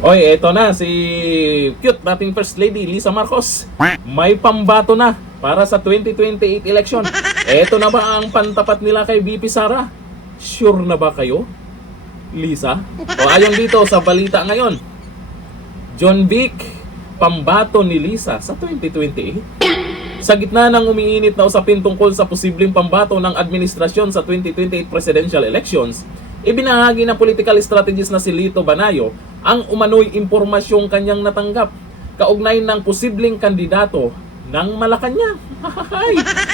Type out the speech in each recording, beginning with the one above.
Oy, eto na si cute dating First Lady Lisa Marcos. May pambato na para sa 2028 election. Eto na ba ang pantapat nila kay VP Sara? Sure na ba kayo, Lisa? O ayon dito sa balita ngayon, John Vic, pambato ni Lisa sa 2028. Sa gitna ng umiinit na usapin tungkol sa posibleng pambato ng administrasyon sa 2028 presidential elections, ibinahagi ng political strategist na si Lito Banayo ang umano'y impormasyong kanyang natanggap kaugnay ng posibleng kandidato ng Malacanang.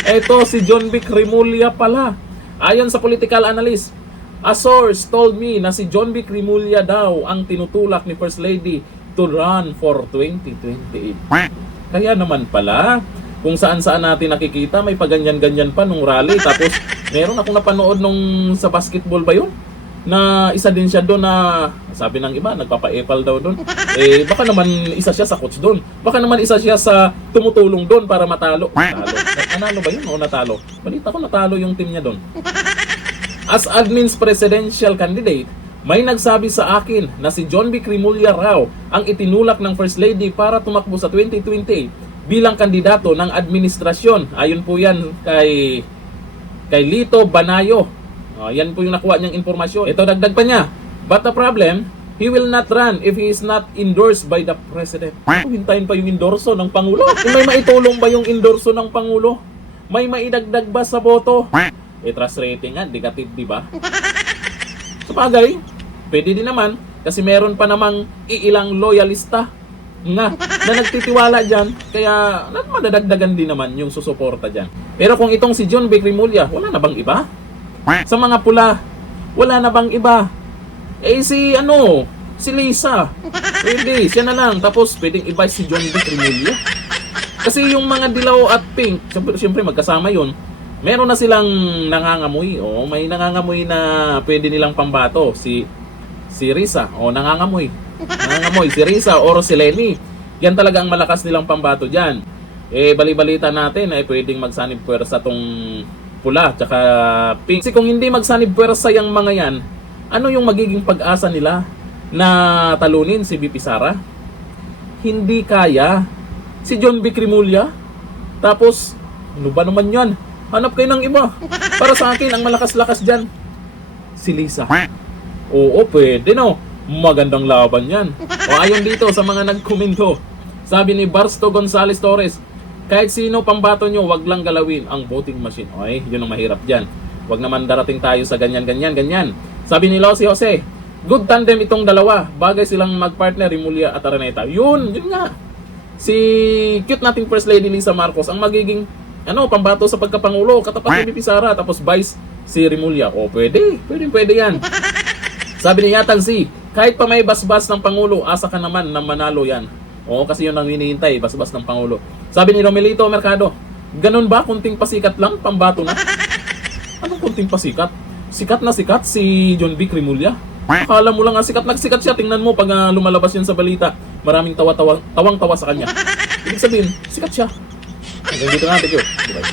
Eto si John Vic Rimulya pala. Ayon sa political analyst, a source told me na si John Vic Rimulya daw ang tinutulak ni First Lady to run for 2028. Kaya naman pala, kung saan-saan natin nakikita, may paganyan-ganyan pa nung rally. Tapos, meron akong napanood nung sa basketball ba yun? Na isa din siya doon na, sabi ng iba, nagpapa-epal daw doon. Eh, baka naman isa siya sa coach doon. Baka naman isa siya sa tumutulong doon para matalo. Nanalo ba yun o natalo? Balita ko natalo yung team niya doon. As admin's presidential candidate, may nagsabi sa akin na si John Vic Rimulya raw ang itinulak ng First Lady para tumakbo sa 2028 bilang kandidato ng administrasyon. Ayon po yan kay Lito Banayo. Yan po yung nakuha niyang informasyon. Ito dagdag pa niya. But the problem, he will not run if he is not endorsed by the President. Hintayin pa yung endorso ng Pangulo. May maitulong ba yung endorso ng Pangulo? May maidagdag ba sa boto? Trust rating nga, negative, di ba? Sa bagay, pwede din naman kasi meron pa namang iilang loyalista na nagtitiwala dyan, kaya madadagdagan din naman yung susuporta dyan. Pero kung itong si John Vic Rimulya, wala na bang iba? Sa mga pula, wala na bang iba? Eh si Lisa, pwede, siya na lang. Tapos pwedeng iba si John Vic Rimulya. Kasi yung mga dilaw at pink, siyempre magkasama yun, meron na silang nangangamoy. May nangangamoy na pwede nilang pambato. Si Risa, nangangamoy si Risa or si Lenny. Yan talaga ang malakas nilang pambato dyan. Eh bali-balita natin ay pwedeng magsanib puwersa tong pula tsaka pink. Kasi kung hindi magsanib puwersa yung mga yan, ano yung magiging pag-asa nila na talunin si VP Sara? Hindi kaya. Si John Vic Rimulya, tapos ano ba naman yan? Hanap kayo ng iba. Para sa akin, ang malakas-lakas dyan, si Lisa. Oo, pwede no. Magandang laban yan. Ayon dito sa mga nagkomento, sabi ni Barsto Gonzales Torres, kahit sino pambato nyo, wag lang galawin ang voting machine. Yun ang mahirap dyan. Wag naman darating tayo sa ganyan. Sabi ni Losi Jose, good tandem itong dalawa. Bagay silang magpartner, Rimulya at Araneta. Yun nga. Si cute nating First Lady Lisa Marcos ang magiging pambato sa pagkapangulo, katapat ni VP Sara, tapos vice si Rimulya. Pwede yan. Sabi ni Yatan si, kahit pa may basbas ng Pangulo, asa ka naman na manalo yan. Kasi yun ang hinihintay, basbas ng Pangulo. Sabi ni Romelito Mercado, ganun ba? Kunting pasikat lang, pambato na? Anong kunting pasikat? Sikat na sikat si John Vic Rimulya. Akala mo lang sikat siya. Tingnan mo pag lumalabas yun sa balita. Maraming tawang-tawa sa kanya. Ibig sabihin, sikat siya. Hanggang dito na, thank you. Bye.